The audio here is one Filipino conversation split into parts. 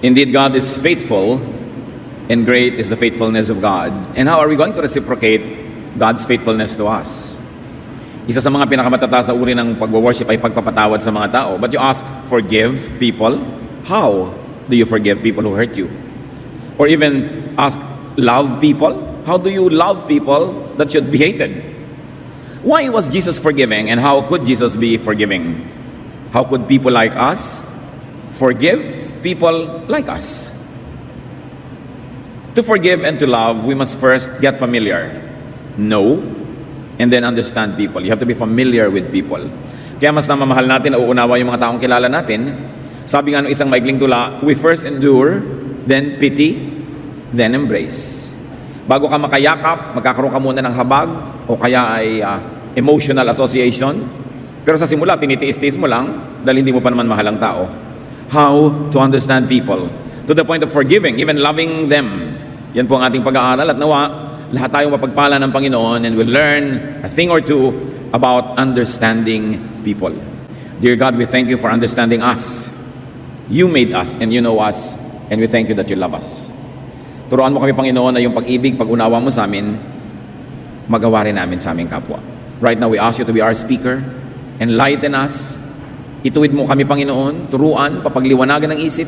Indeed, God is faithful, and great is the faithfulness of God. And how are we going to reciprocate God's faithfulness to us? Isa sa mga pinakamatataas sa uri ng pag-worship ay pagpapatawad sa mga tao. But you ask, forgive people? How do you forgive people who hurt you? Or even ask, love people? How do you love people that should be hated? Why was Jesus forgiving, and how could Jesus be forgiving? How could people like us forgive people like us? To forgive and to love, we must first get familiar, know, and then understand people. You have to be familiar with people. Kaya mas namamahal natin, uunawa yung mga taong kilala natin. Sabi nga ng isang maikling tula, we first endure, then pity, then embrace. Bago ka makayakap, magkakaroon ka muna ng habag, o kaya ay emotional association. Pero sa simula, tinitiis-tiis mo lang, dahil hindi mo pa naman mahal ang tao. How to understand people, to the point of forgiving, even loving them. Yan po ang ating pag-aaral, at nawa, lahat tayong mapagpala ng Panginoon, and we'll learn a thing or two about understanding people. Dear God, we thank you for understanding us. You made us, and you know us, and we thank you that you love us. Turuan mo kami, Panginoon, na yung pag-ibig, pag-unawa mo sa amin, magawa rin namin sa aming kapwa. Right now, we ask you to be our speaker, enlighten us, ituwid mo kami, Panginoon, turuan, papagliwanagan ng isip,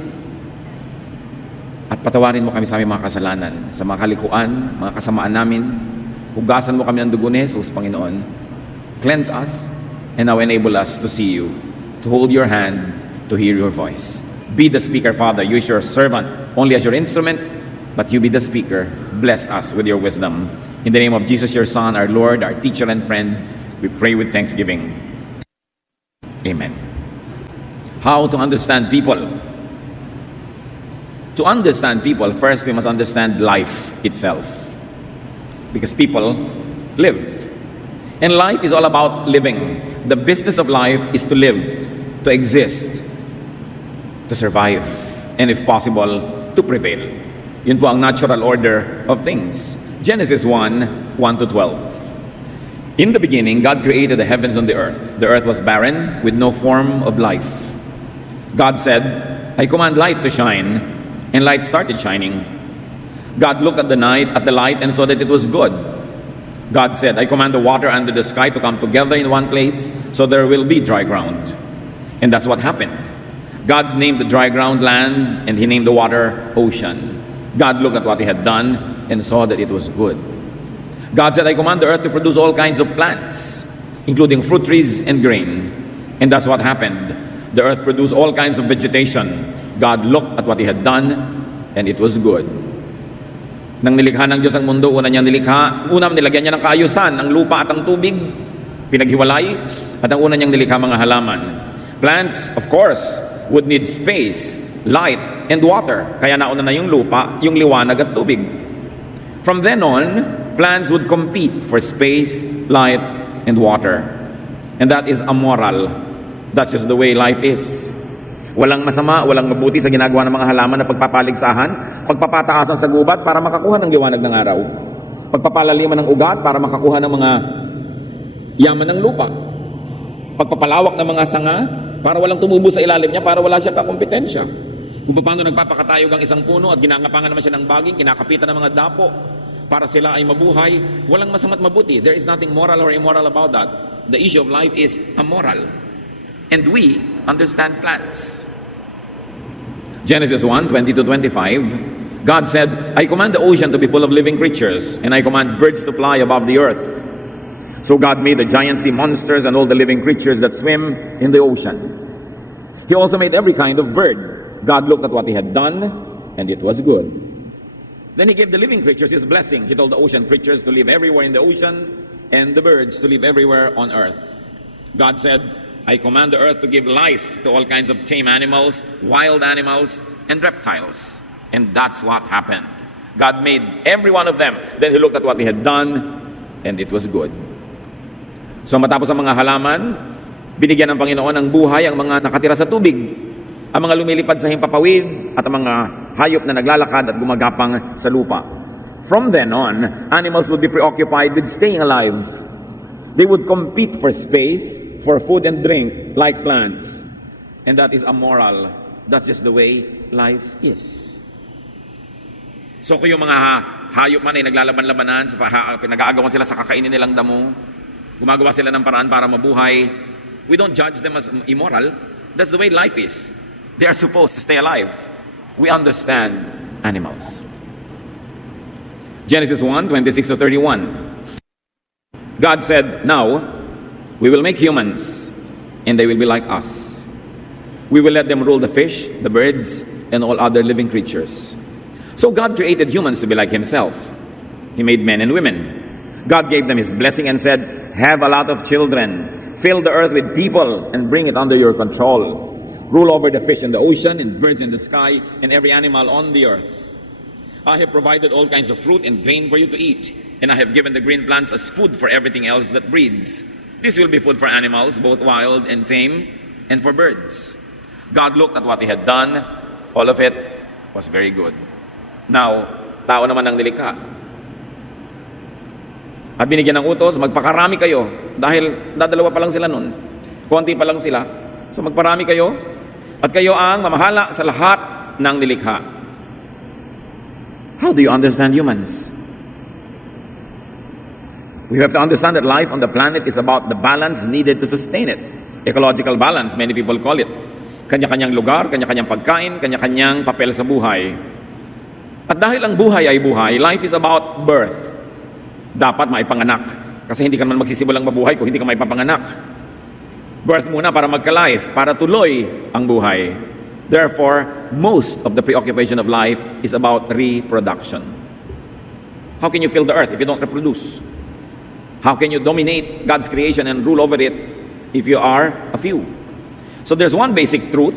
at patawarin mo kami sa aming mga kasalanan, sa mga kalikuan, mga kasamaan namin. Hugasan mo kami ng dugo ni Jesus, Panginoon. Cleanse us, and now enable us to see you, to hold your hand, to hear your voice. Be the speaker, Father. Use your servant only as your instrument, but you be the speaker. Bless us with your wisdom. In the name of Jesus, your Son, our Lord, our teacher and friend, we pray with thanksgiving. Amen. How to understand people? To understand people, first we must understand life itself. Because people live. And life is all about living. The business of life is to live, to exist, to survive, and if possible, to prevail. Yun po ang natural order of things. Genesis 1:1-12. In the beginning, God created the heavens and the earth. The earth was barren, with no form of life. God said, I command light to shine, and light started shining. God looked at the light, and saw that it was good. God said, I command the water under the sky to come together in one place, so there will be dry ground. And that's what happened. God named the dry ground land, and he named the water ocean. God looked at what he had done and saw that it was good. God said, I command the earth to produce all kinds of plants, including fruit trees and grain. And that's what happened. The earth produced all kinds of vegetation. God looked at what he had done and it was good. Nang nilikha ng Diyos ang mundo, unang nilagyan niya ng kaayusan ang lupa at ang tubig, pinaghiwalay, at ang una niyang nilikha mga halaman. Plants, of course, would need space, light, and water. Kaya nauna na yung lupa, yung liwanag at tubig. From then on, plants would compete for space, light, and water. And that is amoral. That's just the way life is. Walang masama, walang mabuti sa ginagawa ng mga halaman na pagpapaligsahan, pagpapataasan sa gubat para makakuha ng liwanag ng araw, pagpapalaliman ng ugat para makakuha ng mga yaman ng lupa, pagpapalawak ng mga sanga para walang tumubo sa ilalim niya, para wala siyang kakompetensya. Kung paano nagpapakatayog ang isang puno at ginangapangan naman siya ng baging, kinakapitan ng mga dapo para sila ay mabuhay, walang masama't mabuti. There is nothing moral or immoral about that. The issue of life is amoral. And we understand plants. Genesis 1:20-25, God said, I command the ocean to be full of living creatures, and I command birds to fly above the earth. So God made the giant sea monsters and all the living creatures that swim in the ocean. He also made every kind of bird. God looked at what he had done, and it was good. Then he gave the living creatures his blessing. He told the ocean creatures to live everywhere in the ocean, and the birds to live everywhere on earth. God said, I command the earth to give life to all kinds of tame animals, wild animals, and reptiles. And that's what happened. God made every one of them. Then he looked at what he had done, and it was good. So matapos ang mga halaman, binigyan ng Panginoon ng buhay ang mga nakatira sa tubig, ang mga lumilipad sa himpapawid, at ang mga hayop na naglalakad at gumagapang sa lupa. From then on, animals would be preoccupied with staying alive. They would compete for space, for food and drink, like plants. And that is amoral. That's just the way life is. So kung yung mga hayop man ay naglalaban-labanan, pinag-aagawan sila sa kakainin nilang damo, gumagawa sila ng paraan para mabuhay, we don't judge them as immoral. That's the way life is. They are supposed to stay alive. We understand animals. Genesis 1:26-31. God said, "Now we will make humans, and they will be like us. We will let them rule the fish, the birds, and all other living creatures." So God created humans to be like himself. He made men and women. God gave them his blessing and said, "Have a lot of children. Fill the earth with people and bring it under your control. Rule over the fish in the ocean and birds in the sky and every animal on the earth. I have provided all kinds of fruit and grain for you to eat, and I have given the green plants as food for everything else that breathes. This will be food for animals, both wild and tame, and for birds." God looked at what he had done. All of it was very good. Now, tao naman ang nilikha. At binigyan ng utos, magpakarami kayo. Dahil dadalawa pa lang sila nun. Konti pa lang sila. So magparami kayo. At kayo ang mamahala sa lahat ng nilikha. How do you understand humans? We have to understand that life on the planet is about the balance needed to sustain it. Ecological balance, many people call it. Kanya-kanyang lugar, kanya-kanyang pagkain, kanya-kanyang papel sa buhay. At dahil ang buhay ay buhay, life is about birth. Dapat maipanganak. Kasi hindi ka naman magsisimulang mabuhay kung hindi ka maipapanganak. Birth muna para magka-life, para tuloy ang buhay. Therefore, most of the preoccupation of life is about reproduction. How can you fill the earth if you don't reproduce? How can you dominate God's creation and rule over it if you are a few? So there's one basic truth,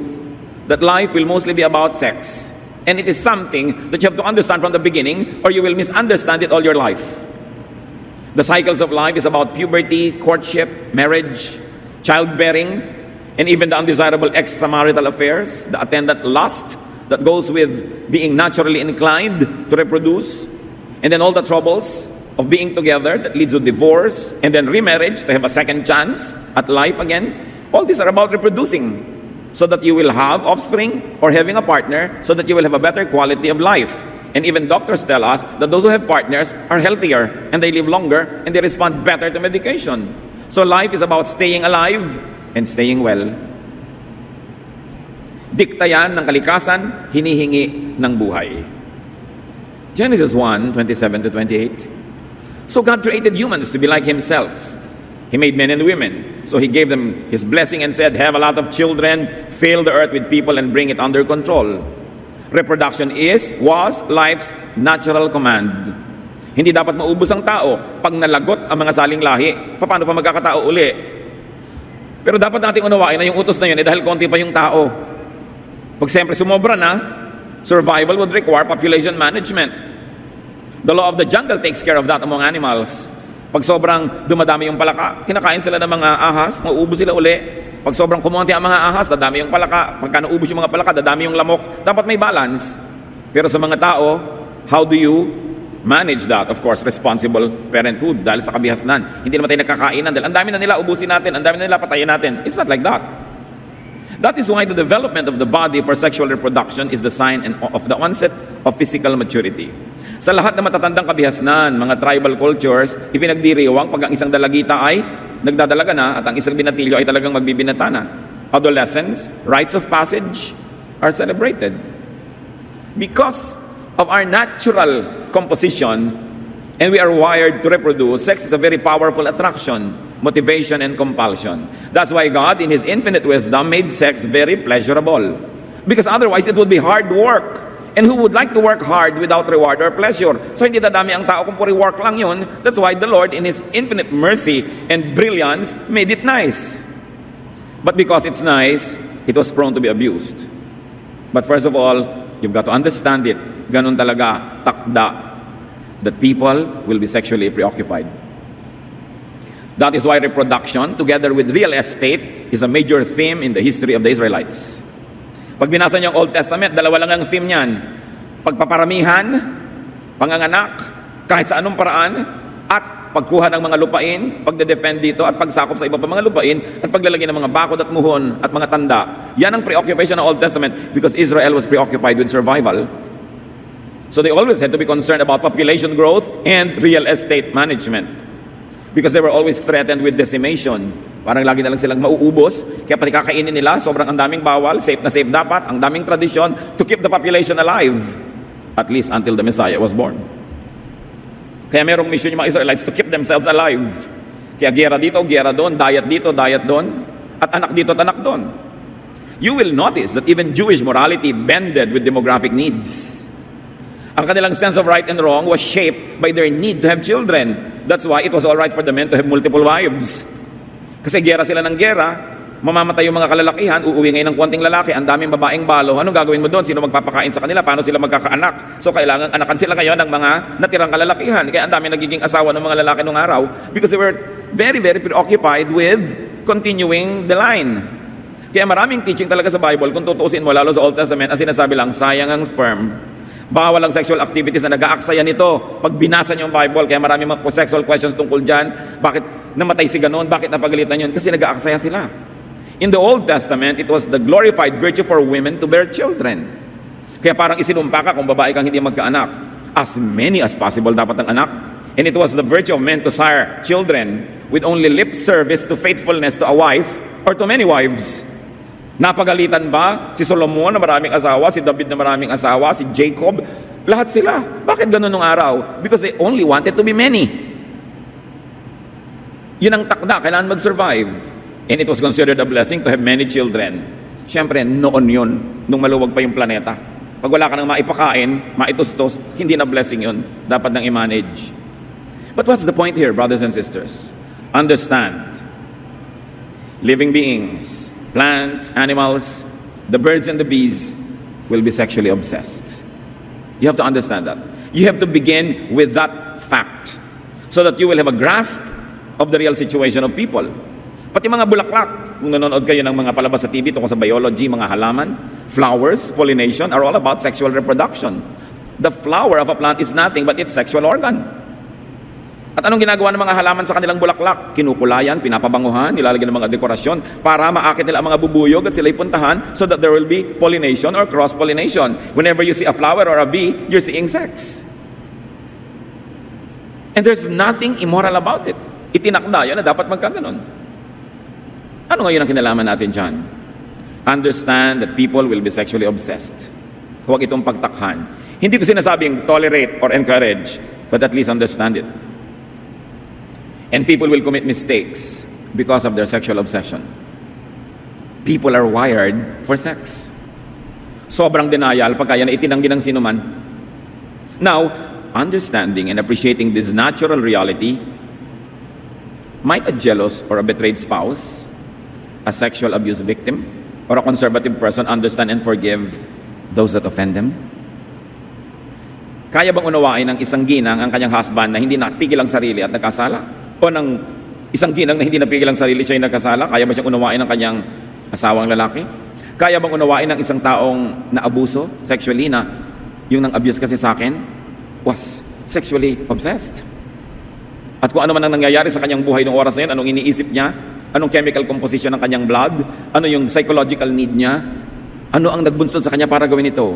that life will mostly be about sex. And it is something that you have to understand from the beginning, or you will misunderstand it all your life. The cycles of life is about puberty, courtship, marriage, childbearing, and even the undesirable extramarital affairs, the attendant lust that goes with being naturally inclined to reproduce, and then all the troubles of being together that leads to divorce, and then remarriage to have a second chance at life again. All these are about reproducing, so that you will have offspring, or having a partner, so that you will have a better quality of life. And even doctors tell us that those who have partners are healthier, and they live longer, and they respond better to medication. So life is about staying alive and staying well. Dikta yan ng kalikasan, hinihingi ng buhay. Genesis 1:27-28. So God created humans to be like himself. He made men and women. So he gave them his blessing and said, "Have a lot of children, fill the earth with people, and bring it under control." Reproduction was life's natural command. Hindi dapat maubos ang tao. Pag nalagot ang mga saling lahi, paano pa magkakatao uli? Pero dapat nating unawain na yung utos na yun dahil konti pa yung tao. Pag siyempre sumobra na, survival would require population management. The law of the jungle takes care of that among animals. Pag sobrang dumadami yung palaka, kinakain sila ng mga ahas, mauubos sila uli. Pag sobrang kumonti ang mga ahas, dadami yung palaka. Pagka naubos yung mga palaka, dadami yung lamok. Dapat may balance. Pero sa mga tao, how do you manage that? Of course, responsible parenthood dahil sa kabihasnan. Hindi naman tayo nagkakainan dahil ang dami na nila ubusin natin, ang dami na nila patayin natin. It's not like that. That is why the development of the body for sexual reproduction is the sign of the onset of physical maturity. Sa lahat ng matatandang kabihasnan, mga tribal cultures, ipinagdiriwang pag ang isang dalagita ay nagdadalaga na at ang isang binatilyo ay talagang magbibinata na. Adolescence, rites of passage are celebrated. Because of our natural composition and we are wired to reproduce, sex is a very powerful attraction, motivation, and compulsion. That's why God, in His infinite wisdom, made sex very pleasurable. Because otherwise, it would be hard work. And who would like to work hard without reward or pleasure? So hindi dadami ang tao kung puri work lang yun. That's why the Lord, in His infinite mercy and brilliance, made it nice. But because it's nice, it was prone to be abused. But first of all, you've got to understand it. Ganun talaga, takda, that people will be sexually preoccupied. That is why reproduction, together with real estate, is a major theme in the history of the Israelites. Pag binasa niyo ang Old Testament, dalawa lang ang theme niyan. Pagpaparamihan, panganganak, kahit sa anong paraan, at pagkuha ng mga lupain, pagde-defend dito at pagsakop sa iba pa mga lupain at paglalagay ng mga bakod at muhon at mga tanda. Yan ang preoccupation ng Old Testament because Israel was preoccupied with survival. So they always had to be concerned about population growth and real estate management because they were always threatened with decimation. Parang lagi na lang silang mauubos, kaya pati kakainin nila, sobrang ang daming bawal, safe na safe dapat, ang daming tradisyon to keep the population alive, at least until the Messiah was born. Kaya merong mission yung mga Israelites to keep themselves alive. Kaya gera dito, gera doon, diet dito, diet doon, at anak dito at anak doon. You will notice that even Jewish morality bended with demographic needs. Ang kanilang sense of right and wrong was shaped by their need to have children. That's why it was all right for the men to have multiple wives. Kasi gera sila ng gera, mamamatay yung mga kalalakihan, uuwi ngayon ng konting lalaki, ang daming babaeng balo, anong gagawin mo doon? Sino magpapakain sa kanila? Paano sila magkakaanak? So kailangan anakan sila ngayon ng mga natirang kalalakihan. Kaya ang dami nagiging asawa ng mga lalaki nung araw because they were very, very preoccupied with continuing the line. Kaya maraming teaching talaga sa Bible, kung tutuusin mo, lalo sa Old Testament, ang sinasabi lang, sayang ang sperm. Bawal ang sexual activities na nag-aaksaya nito. Pag binasa niyo yung Bible, kaya maraming mga sexual questions tungkol dyan. Bakit namatay si ganon? Bakit napagalitan yun? Kasi nag-aaksaya sila. In the Old Testament, it was the glorified virtue for women to bear children. Kaya parang isinumpa ka kung babae kang hindi magkaanak. As many as possible dapat ang anak. And it was the virtue of men to sire children with only lip service to faithfulness to a wife or to many wives. Napagalitan ba si Solomon na maraming asawa, si David na maraming asawa, si Jacob? Lahat sila. Bakit ganun nung araw? Because they only wanted to be many. Yun ang takda, kailangan mag-survive. And it was considered a blessing to have many children. Siyempre, noon yun, nung maluwag pa yung planeta. Pag wala ka nang maipakain, maitustos, hindi na blessing yun. Dapat nang i-manage. But what's the point here, brothers and sisters? Understand. Living beings, plants, animals, the birds and the bees will be sexually obsessed. You have to understand that. You have to begin with that fact so that you will have a grasp of the real situation of people. Pati mga bulaklak, kung nanonood kayo ng mga palabas sa TV tungkol sa biology, mga halaman, flowers, pollination are all about sexual reproduction. The flower of a plant is nothing but its sexual organ. At anong ginagawa ng mga halaman sa kanilang bulaklak? Kinukulayan, pinapabanguhan, nilalagyan ng mga dekorasyon para maakit nila ang mga bubuyog at sila'y puntahan so that there will be pollination or cross-pollination. Whenever you see a flower or a bee, you're seeing sex. And there's nothing immoral about it. Itinakda yun na dapat magkaganon. Ano ngayon ang kinalaman natin dyan? Understand that people will be sexually obsessed. Huwag itong pagtakhan. Hindi ko sinasabing tolerate or encourage, but at least understand it. And people will commit mistakes because of their sexual obsession. People are wired for sex. Sobrang denial pagka yan itinanggi ng sinuman. Now, understanding and appreciating this natural reality, might a jealous or a betrayed spouse, a sexual abuse victim, or a conservative person understand and forgive those that offend them? Kaya bang unawain ng isang ginang ang kanyang husband na hindi napigil ang sarili at nagkasala? O ng isang ginang na hindi napigil ang sarili siya ay nagkasala? Kaya ba siyang unawain ng kanyang asawang lalaki? Kaya bang unawain ng isang taong naabuso sexually na yung nang abuse kasi sa akin was sexually obsessed? At kung ano man ang nangyayari sa kanyang buhay noong oras na yun, anong iniisip niya, anong chemical composition ng kanyang blood, ano yung psychological need niya, ano ang nagbunsod sa kanya para gawin ito.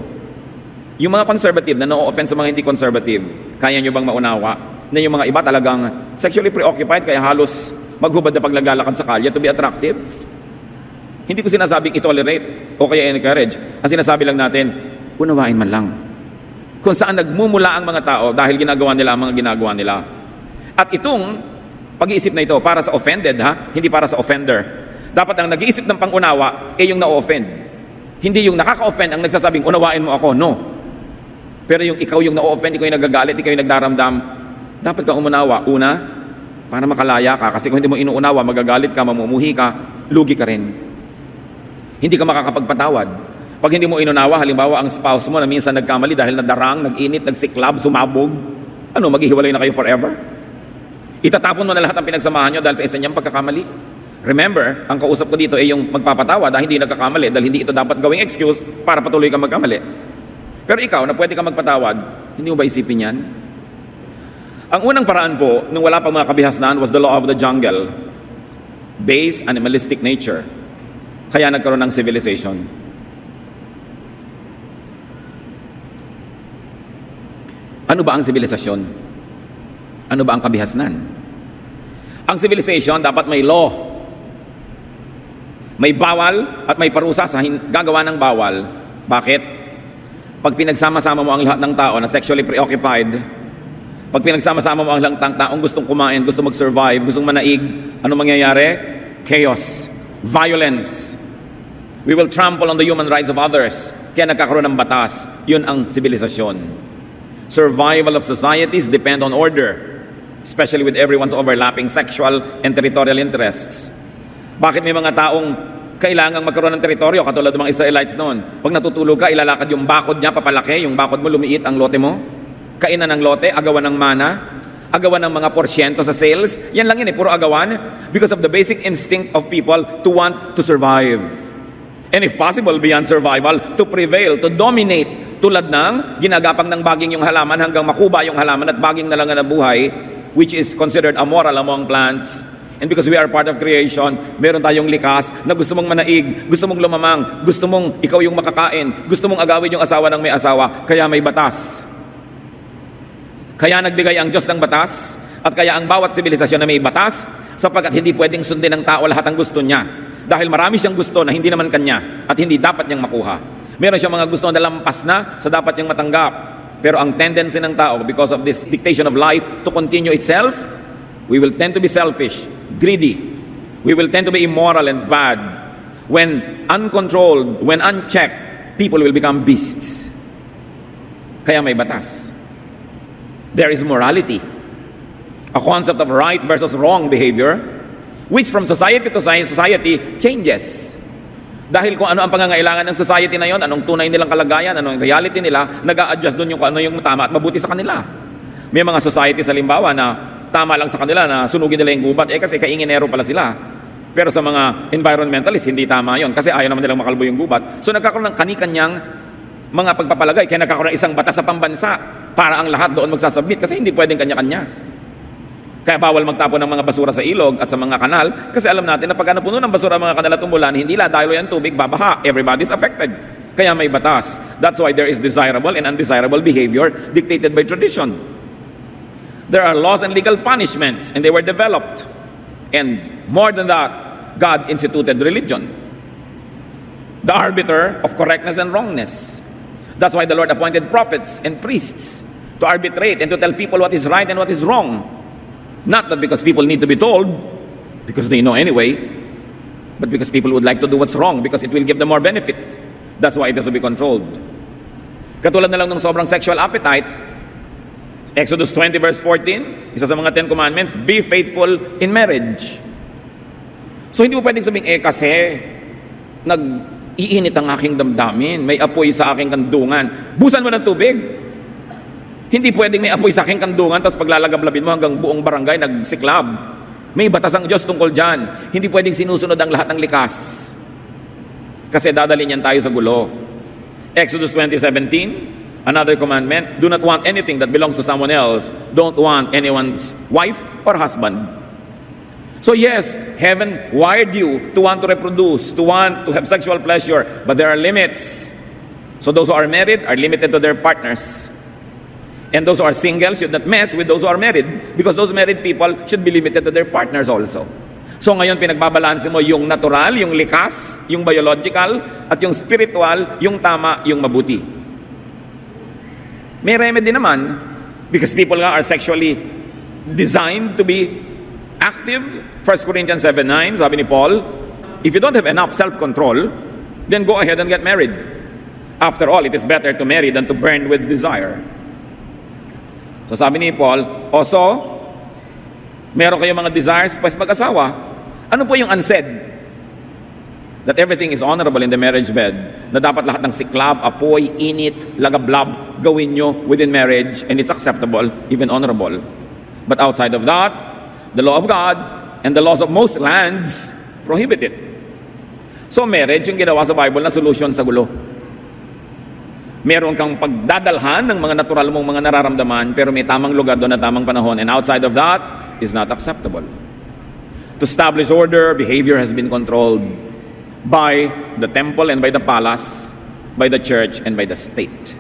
Yung mga conservative na no-offense sa mga hindi conservative, kaya nyo bang maunawa na yung mga iba talagang sexually preoccupied kaya halos maghubad na paglalakad sa kalye to be attractive? Hindi ko sinasabing i-tolerate o kaya encourage. Ang sinasabi lang natin, unawain man lang. Kung saan nagmumula ang mga tao dahil ginagawa nila ang mga ginagawa nila. At itong pag-iisip na ito para sa offended, hindi para sa offender. Dapat ang nag-iisip ng pangunawa ay yung na-offend. Hindi yung nakaka-offend ang nagsasabing unawain mo ako, no. Pero yung ikaw yung na-offend, ikaw yung nagagalit, ikaw yung nagdaramdam, dapat kang umunawa. Una, para makalaya ka. Kasi kung hindi mo inuunawa, magagalit ka, mamumuhi ka, lugi ka rin. Hindi ka makakapagpatawad. Pag hindi mo inunawa, halimbawa ang spouse mo na minsan nagkamali dahil nadarang, nag-init, nagsiklab, sumabog, maghiwalay na kayo forever? Itatapon mo na lahat ng pinagsamahan nyo dahil sa isa niyang pagkakamali. Remember, ang kausap ko dito ay yung magpapatawa dahil hindi nagkakamali, dahil hindi ito dapat gawing excuse para patuloy kang magkamali. Pero ikaw, na pwede kang magpatawad, hindi mo ba isipin yan? Ang unang paraan po, nung wala pang mga kabihasnan, was the law of the jungle. Base animalistic nature. Kaya nagkaroon ng civilization. Ano ba ang sibilisasyon? Ano ba ang kabihasnan? Ang civilization dapat may law. May bawal at may parusa sa gagawa ng bawal. Bakit? Pag pinagsama-sama mo ang lahat ng tao na sexually preoccupied, pag pinagsama-sama mo ang lahat ng taong gustong kumain, gustong mag-survive, gustong manaig, ano mangyayari? Chaos, violence. We will trample on the human rights of others. Kaya nagkakaroon ng batas. Yun ang sibilisasyon. Survival of societies depend on order, especially with everyone's overlapping sexual and territorial interests. Bakit may mga taong kailangang magkaroon ng teritoryo katulad ng mga Israelites noon? Pag natutulog ka, ilalakad yung bakod niya papalaki, yung bakod mo lumiit ang lote mo. Kainan ng lote, agawan ng mana, agawan ng mga porsyento sa sales. Yan lang yun puro agawan because of the basic instinct of people to want to survive. And if possible, beyond survival, to prevail, to dominate. Tulad ng ginagapang ng baging yung halaman hanggang makuba yung halaman at baging na lang na buhay, which is considered amoral among plants. And because we are part of creation, meron tayong likas na gusto mong manaig, gusto mong lumamang, gusto mong ikaw yung makakain, gusto mong agawin yung asawa ng may asawa, kaya may batas. Kaya nagbigay ang Diyos ng batas, at kaya ang bawat sibilisasyon na may batas, sapagkat hindi pwedeng sundin ng tao lahat ang gusto niya. Dahil marami siyang gusto na hindi naman kanya at hindi dapat niyang makuha. Meron siyang mga gusto na lampas na sa dapat niyang matanggap. Pero ang tendency ng tao, because of this dictation of life to continue itself, we will tend to be selfish, greedy. We will tend to be immoral and bad. When uncontrolled, when unchecked, people will become beasts. Kaya may batas. There is morality. A concept of right versus wrong behavior, which from society to society changes. Dahil kung ano ang pangangailangan ng society na yon, anong tunay nilang kalagayan, anong reality nila, nag-a-adjust doon yung kung ano yung tama at mabuti sa kanila. May mga society sa limbawa na tama lang sa kanila na sunugin nila yung gubat, kasi kainginero pala sila. Pero sa mga environmentalists, hindi tama yon kasi ayaw naman nilang makalbo yung gubat. So nagkakaroon ng kani-kanyang mga pagpapalagay, kaya nagkakaroon ng isang batas sa pambansa para ang lahat doon magsasubmit kasi hindi pwedeng kanya-kanya. Kaya bawal magtapon ng mga basura sa ilog at sa mga kanal kasi alam natin na pagka napuno ng basura ang mga kanal at umulan, hindi dahil yan tubig, babaha. Everybody's affected. Kaya may batas. That's why there is desirable and undesirable behavior dictated by tradition. There are laws and legal punishments and they were developed. And more than that, God instituted religion. The arbiter of correctness and wrongness. That's why the Lord appointed prophets and priests to arbitrate and to tell people what is right and what is wrong. Not that because people need to be told, because they know anyway, but because people would like to do what's wrong because it will give them more benefit. That's why it has to be controlled. Katulad na lang ng sobrang sexual appetite, Exodus 20 verse 14, isa sa mga 10 commandments, be faithful in marriage. So hindi mo pwedeng sabihin, kasi nag-iinit ang aking damdamin, may apoy sa aking kandungan, busan mo ng tubig. Hindi pwedeng may apoy sa aking kandungan tapos paglalagablabin mo hanggang buong barangay nagsiklab. May batas ang Diyos tungkol dyan. Hindi pwedeng sinusunod ang lahat ng likas. Kasi dadalhin yan tayo sa gulo. Exodus 20:17, another commandment, do not want anything that belongs to someone else. Don't want anyone's wife or husband. So yes, heaven wired you to want to reproduce, to want to have sexual pleasure, but there are limits. So those who are married are limited to their partners. And those who are single should not mess with those who are married because those married people should be limited to their partners also. So ngayon pinagbabalanse mo yung natural, yung likas, yung biological, at yung spiritual, yung tama, yung mabuti. May remedy naman because people nga are sexually designed to be active. 1 Corinthians 7:9, sabi ni Paul, if you don't have enough self-control, then go ahead and get married. After all, it is better to marry than to burn with desire. So sabi ni Paul, also, meron kayong mga desires pas mag-asawa. Ano po yung unsaid? That everything is honorable in the marriage bed. Na dapat lahat ng siklab, apoy, init, lagablab, gawin nyo within marriage and it's acceptable, even honorable. But outside of that, the law of God and the laws of most lands prohibit it. So marriage yung ginawa sa Bible na solution sa gulo. Meron kang pagdadalhan ng mga natural mong mga nararamdaman, pero may tamang lugar doon at tamang panahon, and outside of that is not acceptable. To establish order, behavior has been controlled by the temple and by the palace, by the church and by the state.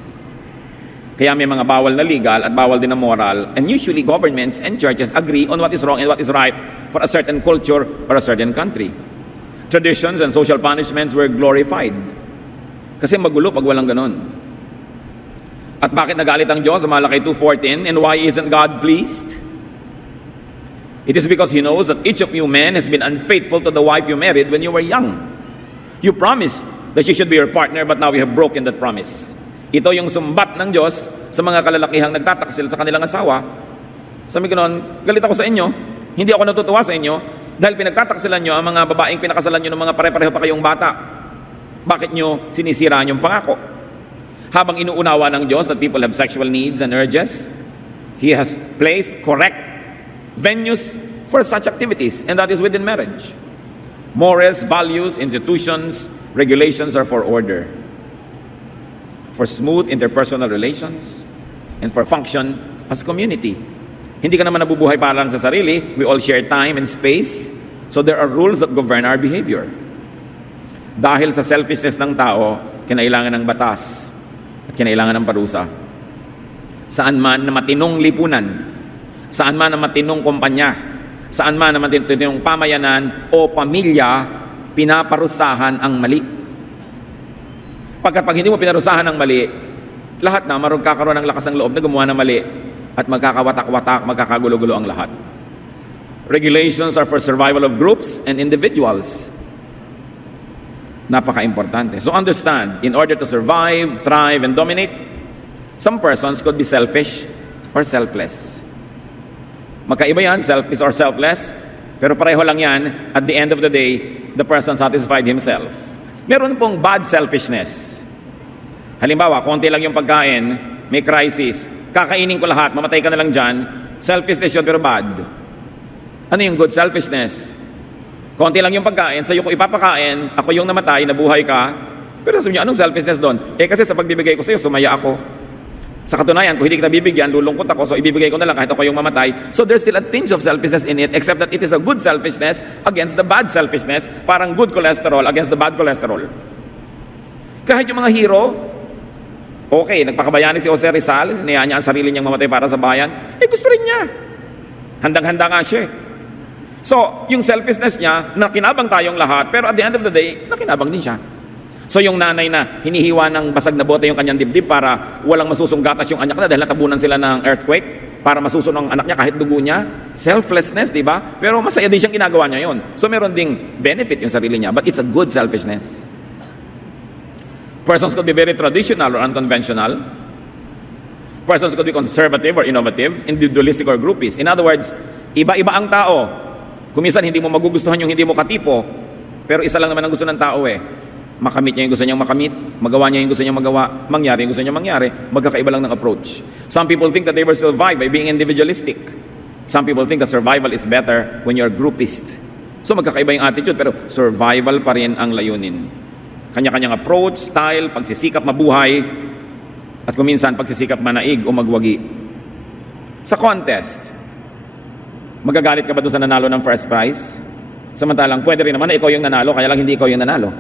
Kaya may mga bawal na legal at bawal din na moral, and usually governments and churches agree on what is wrong and what is right for a certain culture or a certain country. Traditions and social punishments were glorified. Kasi magulo pag walang ganon. At bakit nagalit ang Diyos sa Malakay 2:14? And why isn't God pleased? It is because He knows that each of you men has been unfaithful to the wife you married when you were young. You promised that she should be your partner, but now you have broken that promise. Ito yung sumbat ng Diyos sa mga kalalakihang nagtataksil sa kanilang asawa. Sabi ko noon, galit ako sa inyo. Hindi ako natutuwa sa inyo dahil pinagtataksilan nyo ang mga babaeng pinakasalan nyo ng mga pare-pareho pa kayong bata. Bakit nyo sinisira yung pangako? Habang inuunawa ng Diyos that people have sexual needs and urges, He has placed correct venues for such activities, and that is within marriage. Morals, values, institutions, regulations are for order, for smooth interpersonal relations, and for function as community. Hindi ka naman nabubuhay para lang sa sarili. We all share time and space, so there are rules that govern our behavior. Dahil sa selfishness ng tao, kinailangan ng batas at kinailangan ng parusa. Saan man na matinong lipunan, saan man na matinong kumpanya, saan man na matinong pamayanan o pamilya, pinaparusahan ang mali. Pagkat pag hindi mo pinarusahan ang mali, lahat na magkakaroon ng lakas ng loob na gumawa ng mali at magkakawatak-watak, magkakagulo-gulo ang lahat. Regulations are for survival of groups and individuals. Napaka-importante. So understand, in order to survive, thrive, and dominate, some persons could be selfish or selfless. Magkaiba yan, selfish or selfless, pero pareho lang yan, at the end of the day, the person satisfied himself. Meron pong bad selfishness. Halimbawa, konti lang yung pagkain, may crisis, kakainin ko lahat, mamatay ka na lang dyan, selfishness yun pero bad. Ano yung good selfishness? Konti lang yung pagkain, sa'yo ko ipapakain, ako yung namatay, nabuhay ka. Pero sabi niyo, anong selfishness doon? Kasi sa pagbibigay ko sa'yo, sumaya ako. Sa katunayan, kung hindi kita bibigyan, lulungkot ako, so ibibigay ko na lang kahit ako yung mamatay. So there's still a tinge of selfishness in it, except that it is a good selfishness against the bad selfishness, parang good cholesterol against the bad cholesterol. Kahit yung mga hero, okay, nagpakabayani si Jose Rizal, niya niya ang sarili niyang mamatay para sa bayan, gusto rin niya. Handang-handa nga siya. So, yung selfishness niya, nakinabang tayong lahat, pero at the end of the day, nakinabang din siya. So, yung nanay na hinihiwa ng basag na bote yung kanyang dibdib para walang masusunggatas yung anak na dahil natabunan sila ng earthquake, para masusunod ang anak niya kahit dugo niya. Selflessness, di ba? Pero masaya din siyang ginagawa niya yon. So, meron ding benefit yung sarili niya, but it's a good selfishness. Persons could be very traditional or unconventional. Persons could be conservative or innovative, individualistic or groupist. In other words, iba-iba ang tao. Kuminsan hindi mo magugustuhan yung hindi mo katipo, pero isa lang naman ang gusto ng tao makamit niya yung gusto niyang makamit, magawa niya yung gusto niyang magawa, mangyari yung gusto niyang mangyari, magkakaiba lang ng approach. Some people think that they will survive by being individualistic. Some people think that survival is better when you're groupist. So magkakaiba yung attitude, pero survival pa rin ang layunin. Kanya-kanyang approach, style, pagsisikap mabuhay, at kuminsan pagsisikap manaig o magwagi. Sa contest, magagalit ka ba doon sa nanalo ng first prize? Samantalang pwede rin naman na ikaw yung nanalo, kaya lang hindi ikaw yung nanalo.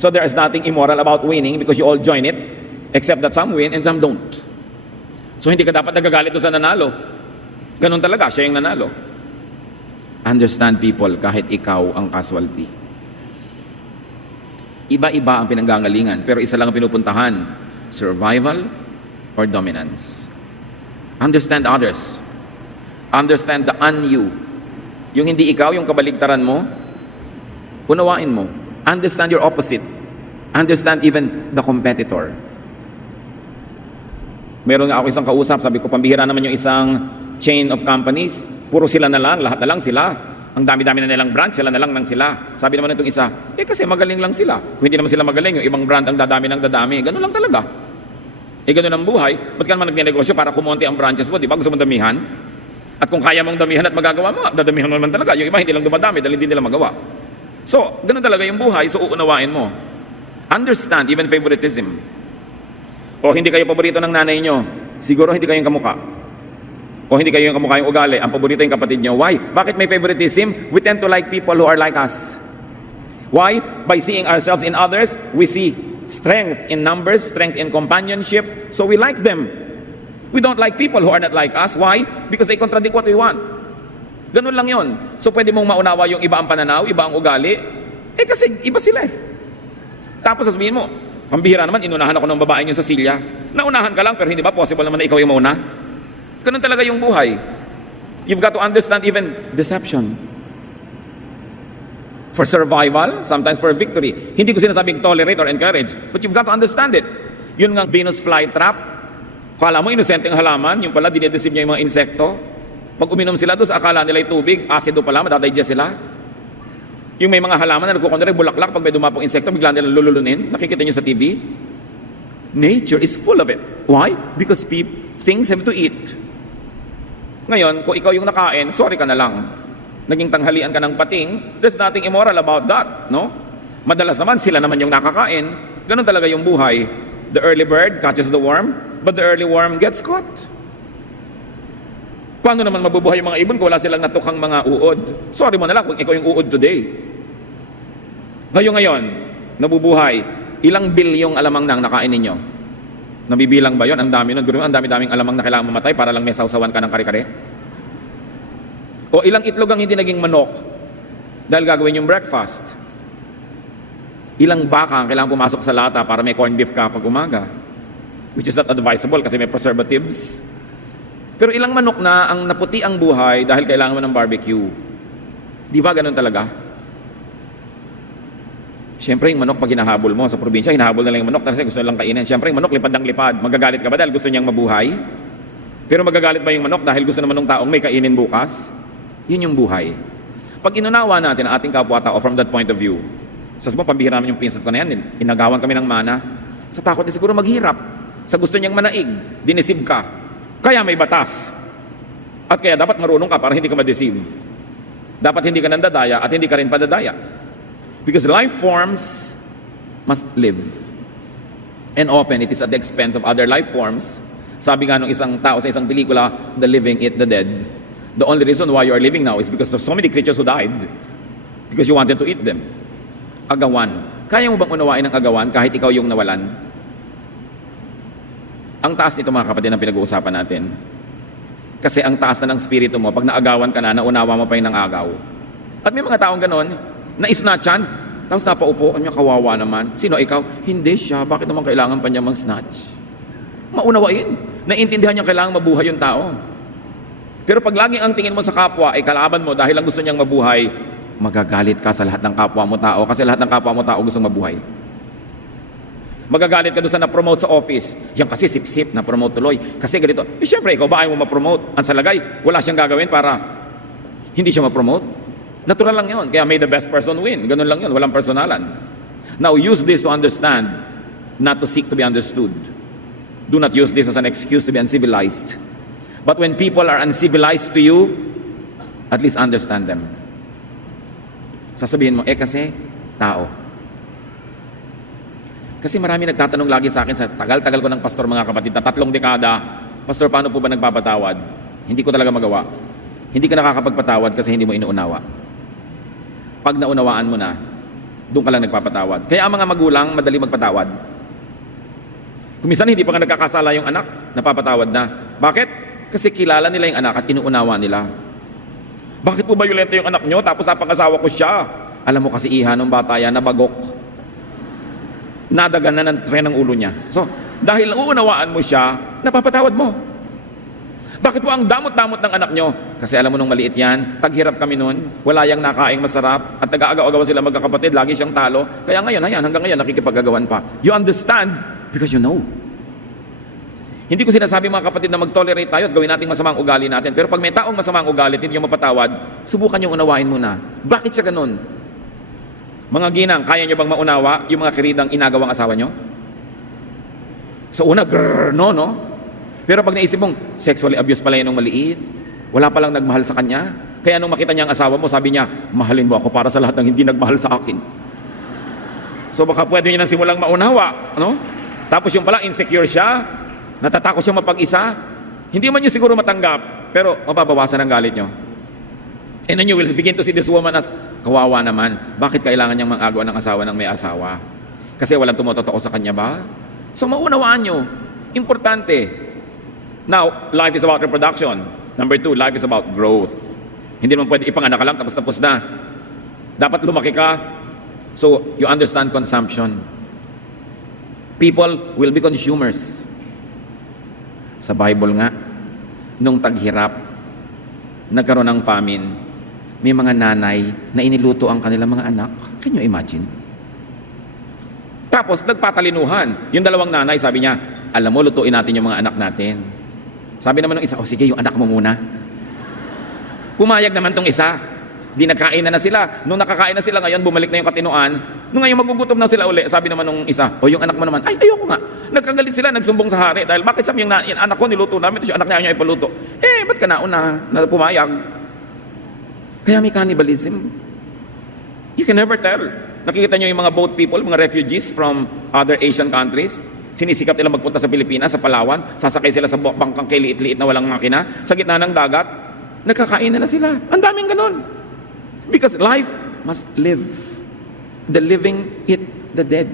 So there is nothing immoral about winning because you all join it, except that some win and some don't. So hindi ka dapat nagagalit doon sa nanalo. Ganun talaga, siya yung nanalo. Understand people, kahit ikaw ang casualty. Iba-iba ang pinanggagalingan, pero isa lang ang pinupuntahan, survival or dominance. Understand others. Understand the un-you. Yung hindi ikaw, yung kabaligtaran mo, unawain mo. Understand your opposite. Understand even the competitor. Meron nga ako isang kausap, sabi ko, pambihira naman yung isang chain of companies. Puro sila na lang, lahat na lang sila. Ang dami-dami na nilang brand, sila na lang sila. Sabi naman itong isa, kasi magaling lang sila. Kung hindi naman sila magaling, yung ibang brand ang dadami ng dadami. Ganun lang talaga. Ganun ang buhay. Ba't ka naman nagnegosyo para kumonti ang branches mo, di ba? Gusto mong damihan? At kung kaya mong damihan at magagawa mo, dadamihan mo naman talaga. Yung iba hindi lang dumadami dahil hindi nila magawa. So, ganun talaga yung buhay, so uunawain mo. Understand even favoritism. O hindi kayo paborito ng nanay nyo, siguro hindi kayo yung kamukha. O hindi kayo yung kamukha yung ugali, ang paborito yung kapatid nyo. Why? Bakit may favoritism? We tend to like people who are like us. Why? By seeing ourselves in others, we see strength in numbers, strength in companionship, so we like them. We don't like people who are not like us. Why? Because they contradict what we want. Ganun lang yon. So pwede mong maunawa yung iba ang pananaw, iba ang ugali, kasi iba sila eh. Tapos sasabihin mo, pambihira naman, inunahan ako ng babaeng yung sa silya. Naunahan ka lang, pero hindi ba possible naman na ikaw yung mauna? Ganun talaga yung buhay. You've got to understand even deception. For survival, sometimes for victory. Hindi ko sinasabing tolerate or encourage, but you've got to understand it. Yun nga Venus flytrap. Kala mo inosenteng halaman, yung pala dinedeceive niya yung mga insekto. Pag uminom sila doon, akala nila yung tubig, acido pala, madadigest sila. Yung may mga halaman na nagkukontrol, bulaklak, pag may dumapong insekto, bigla nilang lululunin. Nakikita niyo sa TV? Nature is full of it. Why? Because things have to eat. Ngayon, kung ikaw yung nakain, sorry ka na lang. Naging tanghalian ka ng pating, there's nothing immoral about that, no? Madalas naman, sila naman yung nakakain. Ganun talaga yung buhay. The early bird catches the worm, but the early worm gets caught. Paano naman mabubuhay yung mga ibon kung wala silang natukang mga uod? Sorry mo na lang kung ikaw yung uod today. Ngayon, nabubuhay. Ilang bilyong alamang nang nakain ninyo? Nabibilang ba yon? Ang dami nun. Ang dami-daming alamang na kailangan mamatay para lang may sausawan ka ng kare-kare? O ilang itlog ang hindi naging manok dahil gagawin yung breakfast? Ilang baka ang kailangan pumasok sa lata para may corned beef ka pag umaga? Which is not advisable kasi may preservatives. Pero ilang manok na ang naputi ang buhay dahil kailangan mo ng barbecue? Di ba ganun talaga? Siyempre yung manok pag hinahabol mo sa probinsya, hinahabol na lang yung manok kasi gusto nilang kainin. Siyempre yung manok lipad ng lipad. Magagalit ka ba dahil gusto niyang mabuhay? Pero magagalit ba yung manok dahil gusto naman ng taong may kainin bukas? Yun yung buhay. Pag inunawa natin ang ating kapwa-tao from that point of view, sa mo, pambihira naman yung pinsan ko na yan, inagawan kami ng mana, sa takot na siguro maghirap, sa gusto niyang manaig, dinesib ka, kaya may batas. At kaya dapat marunong ka para hindi ka ma-deceive. Dapat hindi ka nandadaya at hindi ka rin padadaya. Because life forms must live. And often, it is at the expense of other life forms. Sabi nga nung isang tao sa isang pelikula, the living eat the dead. The only reason why you are living now is because there's so many creatures who died because you wanted to eat them. Agawan. Kaya mo bang unawain ang agawan kahit ikaw yung nawalan? Ang taas nito mga kapatid ang pinag-uusapan natin. Kasi ang taas na ng spirito mo, pag naagawan ka na, naunawa mo pa yung agaw. At may mga taong ganon, na-snatchan, tapos napaupo, kanya kawawa naman. Sino ikaw? Hindi siya. Bakit naman kailangan pa niya mang-snatch? Maunawain. Naiintindihan niya kailangan mabuhay yung tao. Pero pag laging ang tingin mo sa kapwa ay kalaban mo dahil lang gusto niyang mabuhay, magagalit ka sa lahat ng kapwa mo tao kasi lahat ng kapwa mo tao gustong mabuhay. Magagalit ka doon sa na-promote sa office. Yan kasi sip-sip, na-promote tuloy. Kasi ganito. Siyempre, ikaw ba ayaw mo ma-promote? Ang salagay, wala siyang gagawin para hindi siya ma-promote. Natural lang yun. Kaya may the best person win. Ganun lang yun. Walang personalan. Now, use this to understand, not to seek to be understood. Do not use this as an excuse to be uncivilized. But when people are uncivilized to you, at least understand them. Sasabihin mo, kasi, tao. Kasi marami nagtatanong lagi sa akin sa tagal-tagal ko ng pastor mga kapatid, na 3 dekada, Pastor, paano po ba nagpapatawad? Hindi ko talaga magawa. Hindi ka nakakapagpatawad kasi hindi mo inuunawa. Pag naunawaan mo na, doon ka lang nagpapatawad. Kaya ang mga magulang, madali magpatawad. Kung minsan hindi pa nga nagkakasala yung anak, napapatawad na. Bakit? Kasi kilala nila yung anak at inuunawa nila. Bakit po violento yung anak nyo tapos napag-asawa ko siya? Alam mo kasi iha nung bata yan, nabagok. Nadagan na ng tren ng ulo niya. So, dahil uunawaan mo siya, napapatawad mo. Bakit po ang damot-damot ng anak nyo? Kasi alam mo nung maliit yan, taghirap kami noon, wala yang nakaing masarap, at nag-aagaw-agaw sila magkakapatid, lagi siyang talo. Kaya ngayon, hanggang ngayon, nakikipagagawan pa. You understand because you know. Hindi ko sinasabi mga kapatid na mag-tolerate tayo at gawin nating masamang ugali natin. Pero pag may taong masamang ugali, hindi nyo mapatawad, subukan nyo unawain muna. Bakit siya ganun? Mga ginang, kaya nyo bang maunawa yung mga kiridang inagawang asawa nyo? Sa una, grrr, no? Pero pag naisip mong, sexually abused pala yun nung maliit, wala palang nagmahal sa kanya, kaya nung makita niya ang asawa mo, sabi niya, mahalin mo ako para sa lahat ng hindi nagmahal sa akin. So baka pwede niya nang simulang maunawa, no? Tapos yung pala, insecure siya, natatakot siya mapag-isa, hindi man niyo siguro matanggap, pero mababawasan ang galit niyo. And then you will begin to see this woman as, kawawa naman, bakit kailangan niyang mang-agawan ng asawa ng may asawa? Kasi walang tumototoo sa kanya ba? So maunawaan niyo, importante. Now, life is about reproduction. Number 2, life is about growth. Hindi naman pwede ipanganak ka lang tapos na. Dapat lumaki ka. So, you understand consumption. People will be consumers. Sa Bible nga, nung taghirap, nagkaroon ng famine, may mga nanay na iniluto ang kanilang mga anak. Can you imagine? Tapos, nagpatalinuhan. Yung dalawang nanay, sabi niya, alam mo, lutuin natin yung mga anak natin. Sabi naman ng isa, sige, yung anak mo muna. Pumayag naman tong isa. Di nagkain na sila. Nung nakakain na sila ngayon, bumalik na yung katinuan. Nung ngayon magugutom na sila uli, sabi naman nung isa, yung anak mo naman, ay, ayoko nga. Nagkagalit sila, nagsumbong sa hari. Dahil bakit sabi yung anak ko niluto namin, tapos yung anak niya ayaw ipaluto. Ba't ka nauna na pumayag? Kaya may cannibalism. You can never tell. Nakikita nyo yung mga boat people, mga refugees from other Asian countries. Sinisikap nila magpunta sa Pilipinas, sa Palawan. Sasakay sila sa bangkang kay liit-liit na walang makina. Sa gitna ng dagat, nagkakain na sila. Ang daming ganon. Because life must live. The living eat the dead.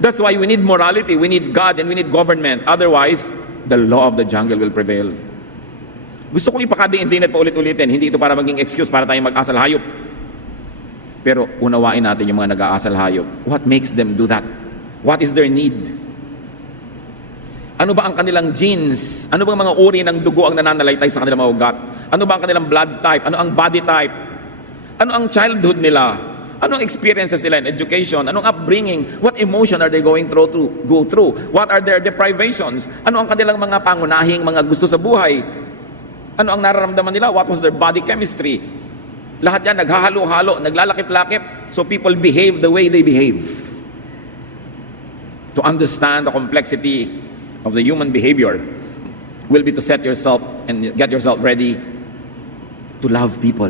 That's why we need morality, we need God, and we need government. Otherwise, the law of the jungle will prevail. Gusto kong ipakadiin-din at paulit-ulitin. Hindi ito para maging excuse para tayo mag-asal hayop. Pero unawain natin yung mga nag-aasal hayop. What makes them do that? What is their need? Ano ba ang kanilang genes? Ano bang mga uri ng dugo ang nananalaytay sa kanilang mga ugat? Ano ba ang kanilang blood type? Ano ang body type? Ano ang childhood nila? Ano ang experiences nila in education? Anong upbringing? What emotion are they going go through? What are their deprivations? Ano ang kanilang mga pangunahing mga gusto sa buhay? Ano ang nararamdaman nila? What was their body chemistry? Lahat yan naghahalo-halo, naglalakip-lakip, so people behave the way they behave. To understand the complexity of the human behavior will be to set yourself and get yourself ready to love people.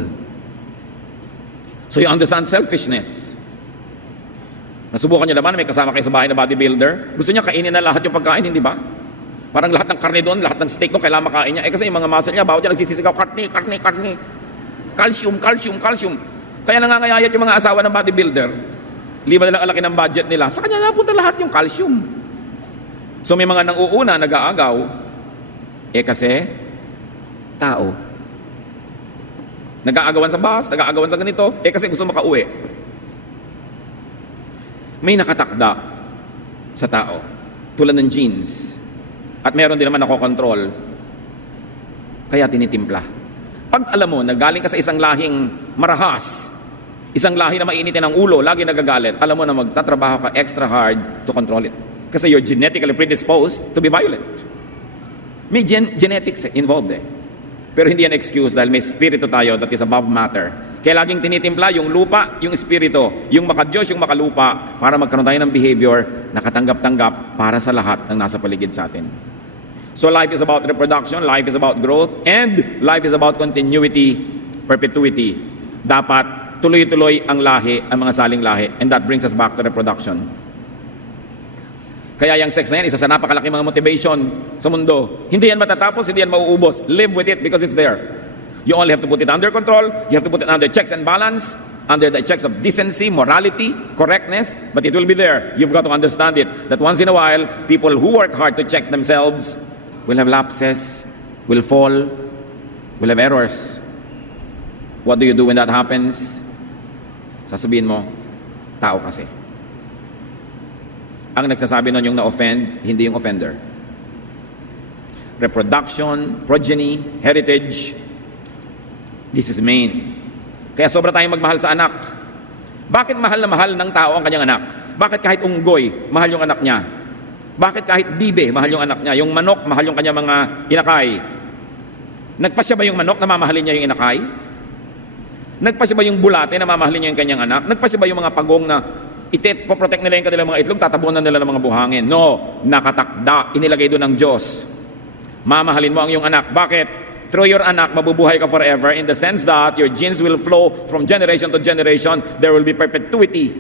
So you understand selfishness. Nasubukan nyo naman, may kasama kayo sa bahay na bodybuilder, gusto niya kainin na lahat yung pagkain, hindi ba? Parang lahat ng karne doon, lahat ng steak doon, kailangan makain niya. Kasi yung mga muscle niya, bawat niya nagsisisigaw, karne. Calcium. Kaya nangangayayat yung mga asawa ng bodybuilder. Liba nilang alaki ng budget nila. Sa kanya napunta lahat yung calcium. So may mga nang-uuna, nag-aagaw. Kasi, tao. Nag-aagawan sa bus, nag-aagawan sa ganito. Kasi gusto makauwi. May nakatakda sa tao. Tulad ng genes. At meron din naman nakokontrol. Kaya tinitimpla. Pag alam mo, nagaling ka sa isang lahing marahas, isang lahi na mainitin ang ulo, lagi nagagalit, alam mo na magtatrabaho ka extra hard to control it. Kasi you're genetically predisposed to be violent. May genetics involved Pero hindi yan excuse dahil may spirito tayo that is above matter. Kaya laging tinitimpla yung lupa, yung espiritu, yung makadiyos, yung makalupa, para magkaroon tayo ng behavior na katanggap-tanggap para sa lahat ng nasa paligid sa atin. So life is about reproduction, life is about growth, and life is about continuity, perpetuity. Dapat tuloy-tuloy ang lahi, ang mga saling lahi. And that brings us back to reproduction. Kaya yung sex na yan, isa sa napakalaking mga motivation sa mundo. Hindi yan matatapos, hindi yan mauubos. Live with it because it's there. You only have to put it under control. You have to put it under checks and balance, under the checks of decency, morality, correctness, but it will be there. You've got to understand it, that once in a while, people who work hard to check themselves will have lapses, will fall, will have errors. What do you do when that happens? Sasabihin mo, tao kasi. Ang nagsasabi nun yung na-offend, hindi yung offender. Reproduction, progeny, heritage, this is main. Kaya sobra tayong magmahal sa anak. Bakit mahal na mahal ng tao ang kanyang anak? Bakit kahit unggoy, mahal yung anak niya? Bakit kahit bibe, mahal yung anak niya? Yung manok, mahal yung kanyang mga inakay. Nagpasya ba yung manok na mamahalin niya yung inakay? Nagpasya ba yung bulate na mamahalin niya yung kanyang anak? Nagpasya ba yung mga pagong na poprotect nila yung kanilang mga itlog, tatabunan nila ng mga buhangin? No, nakatakda, inilagay doon ng Diyos. Mamahalin mo ang iyong anak. Bakit? Through your anak, mabubuhay ka forever in the sense that your genes will flow from generation to generation. There will be perpetuity.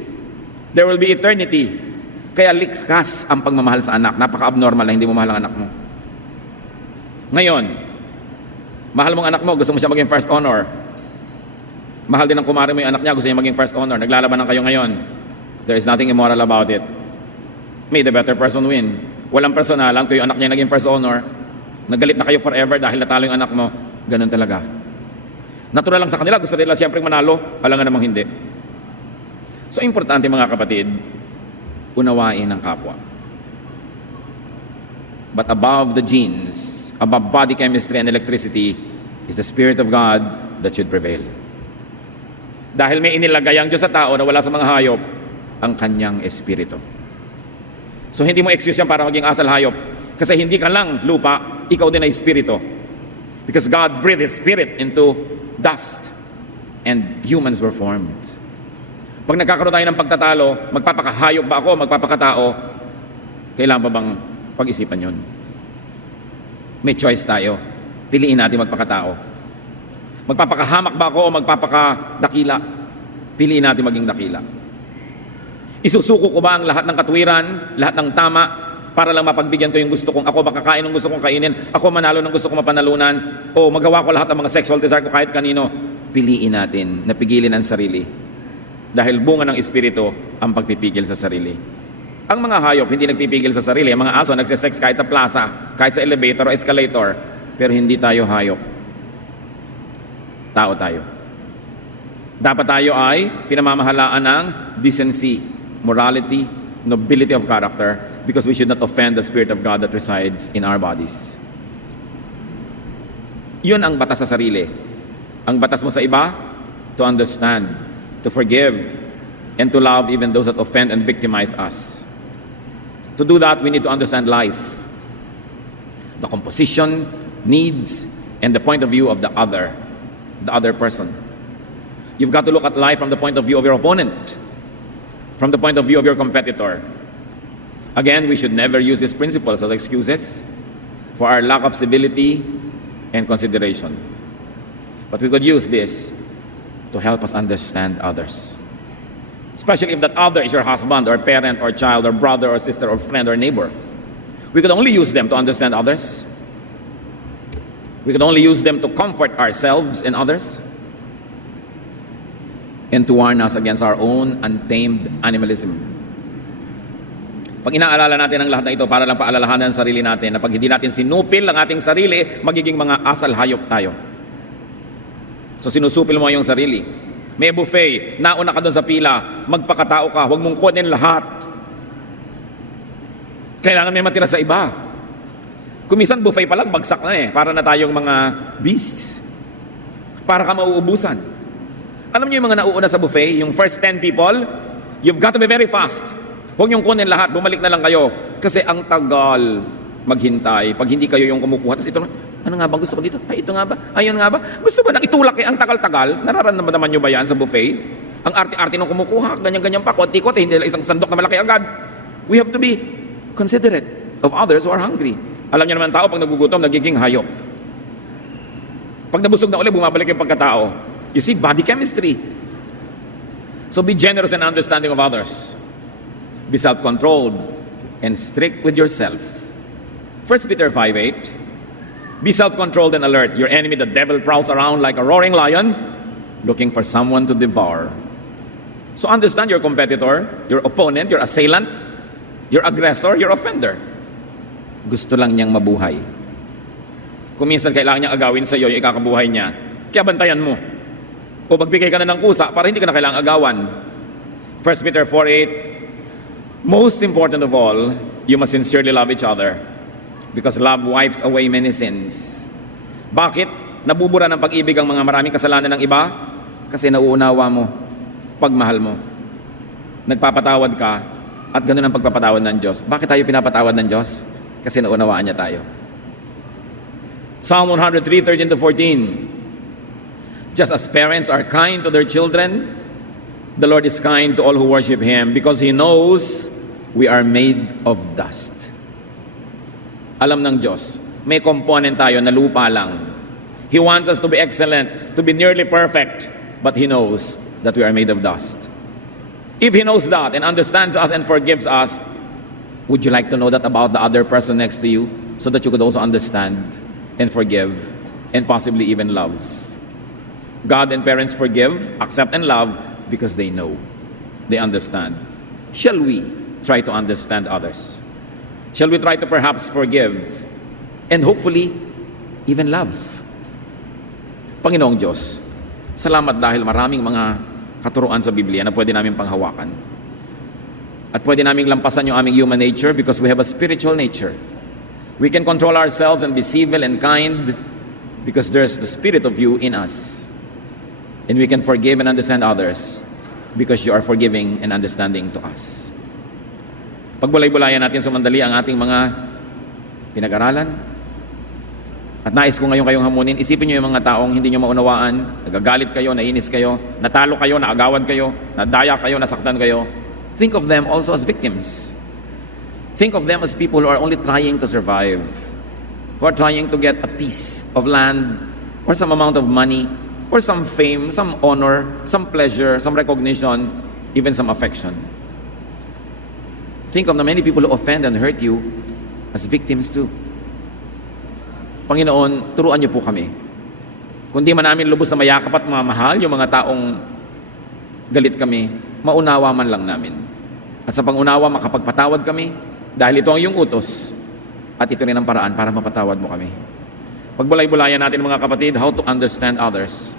There will be eternity. Kaya likas ang pagmamahal sa anak. Napaka-abnormal na hindi mo mahal ang anak mo. Ngayon, mahal mong anak mo, gusto mo siya maging first honor. Mahal din ang kumare mo yung anak niya, gusto niya maging first honor. Naglalaban kayo ngayon. There is nothing immoral about it. May the better person win. Walang personalan, kung yung anak niya naging first honor, nagalit na kayo forever dahil natalo yung anak mo. Ganun talaga. Natural lang sa kanila, gusto nila siyempre manalo, alam nga namang hindi. So, importante mga kapatid, unawain ang kapwa. But above the genes, above body chemistry and electricity, is the Spirit of God that should prevail. Dahil may inilagay ang Diyos sa tao na wala sa mga hayop, ang kanyang espiritu. So hindi mo excuse yan para maging asal hayop. Kasi hindi ka lang lupa, ikaw din ay espiritu. Because God breathed His Spirit into dust and humans were formed. Pag nagkakaroon tayo ng pagtatalo, magpapakahayop ba ako, magpapakatao, kailangan ba bang pag-isipan yun? May choice tayo. Piliin natin magpakatao. Magpapakahamak ba ako o magpapakadakila? Piliin natin maging dakila. Isusuko ko ba ang lahat ng katwiran, lahat ng tama, para lang mapagbigyan ko yung gusto kong, ako makakain ng gusto kong kainin, ako manalo ng gusto kong mapanalunan, o magawa ko lahat ng mga sexual desire ko kahit kanino? Piliin natin na pigilin ang sarili. Dahil bunga ng espiritu ang pagpipigil sa sarili. Ang mga hayop hindi nagpipigil sa sarili. Ang mga aso nagsisex kahit sa plaza, kahit sa elevator o escalator. Pero hindi tayo hayop. Tao tayo. Dapat tayo ay pinamamahalaan ng decency, morality, nobility of character, because we should not offend the Spirit of God that resides in our bodies. Yun ang batas sa sarili. Ang batas mo sa iba, to understand, to forgive, and to love even those that offend and victimize us. To do that, we need to understand life, the composition, needs, and the point of view of the other person. You've got to look at life from the point of view of your opponent, from the point of view of your competitor. Again, we should never use these principles as excuses for our lack of civility and consideration. But we could use this to help us understand others. Especially if that other is your husband or parent or child or brother or sister or friend or neighbor. We could only use them to understand others. We could only use them to comfort ourselves and others, and to warn us against our own untamed animalism. Pag inaalala natin ang lahat na ito, para lang paalalahanan ang sarili natin na pag hindi natin sinupil ang ating sarili, magiging mga asal hayop tayo. So sinusupil mo yung sarili. May buffet, nauna ka doon sa pila, magpakatao ka, huwag mong kunin lahat. Kailangan may matira sa iba. Kumisan buffet pa lang, bagsak na para na tayong mga beasts. Para ka mauubusan. Alam niyo yung mga nauuna sa buffet, yung first 10 people, you've got to be very fast. Huwag niyong kunin lahat, bumalik na lang kayo. Kasi ang tagal maghintay. Pag hindi kayo yung kumukuha, tapos ito, ano nga ba gusto ko dito? Ay, ito nga ba? Ayun nga ba? Gusto ba nang itulak ang tagal-tagal? Nararamdaman naman niyo ba yan sa buffet? Ang arte-arte nung kumukuha, ganyan-ganyan pa, konti-konti, hindi lang isang sandok na malaki agad. We have to be considerate of others who are hungry. Alam niyo naman tao, pag nagugutom, nagiging hayop. Pag nabusog na ulit, bumabalik yung pagkatao. You see, body chemistry. So be generous and understanding of others. Be self-controlled and strict with yourself. 1 Peter 5:8. Be self-controlled and alert. Your enemy, the devil, prowls around like a roaring lion, looking for someone to devour. So understand your competitor, your opponent, your assailant, your aggressor, your offender. Gusto lang niyang mabuhay. Kung minsan kailangan niyang agawin sa iyo yung ikakabuhay niya, kaya bantayan mo. O magbigay ka na ng kusa para hindi ka na kailangang agawan. 1 Peter 4:8. Most important of all, you must sincerely love each other, because love wipes away many sins. Bakit nabubura ng pag-ibig ang mga maraming kasalanan ng iba? Kasi nauunawa mo, pagmahal mo. Nagpapatawad ka, at ganun ang pagpapatawad ng Diyos. Bakit tayo pinapatawad ng Diyos? Kasi naunawaan niya tayo. Psalm 103:13-14. Just as parents are kind to their children, the Lord is kind to all who worship Him, because He knows we are made of dust. Alam ng Diyos, may component tayo na lupa lang. He wants us to be excellent, to be nearly perfect, but He knows that we are made of dust. If He knows that and understands us and forgives us, Would you like to know that about the other person next to you so that you could also understand and forgive and possibly even love? God and parents forgive, accept, and love because they know, they understand. Shall we try to understand others? Shall we try to perhaps forgive and hopefully even love? Panginoong Diyos, salamat dahil maraming mga katuruan sa Biblia na pwede namin panghawakan. At pwede namin lampasan yung aming human nature because we have a spiritual nature. We can control ourselves and be civil and kind because there's the Spirit of you in us. And we can forgive and understand others because you are forgiving and understanding to us. Pagbulay-bulayan natin sa mandali ang ating mga pinag-aralan. At nais ko ngayon kayong hamunin, isipin nyo yung mga taong hindi nyo maunawaan, nagagalit kayo, nainis kayo, natalo kayo, naagawad kayo, nadaya kayo, nasaktan kayo. Think of them also as victims. Think of them as people who are only trying to survive, who are trying to get a piece of land or some amount of money or some fame, some honor, some pleasure, some recognition, even some affection. Think of the many people who offend and hurt you as victims too. Panginoon, turuan niyo po kami. Kung di man namin lubos na mayakap at mamahal yung mga taong galit kami, maunawa man lang namin. At sa pangunawa, makapagpatawad kami dahil ito ang iyong utos at ito rin ang paraan para mapatawad mo kami. Pagbulay-bulayan natin mga kapatid, how to understand others.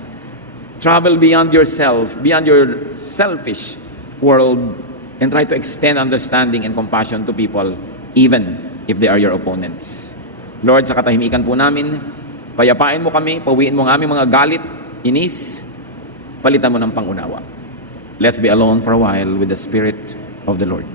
Travel beyond yourself, beyond your selfish world, and try to extend understanding and compassion to people, even if they are your opponents. Lord, sa katahimikan po namin, payapain mo kami, pawiin mo ang aming mga galit, inis, palitan mo ng pangunawa. Let's be alone for a while with the Spirit of the Lord.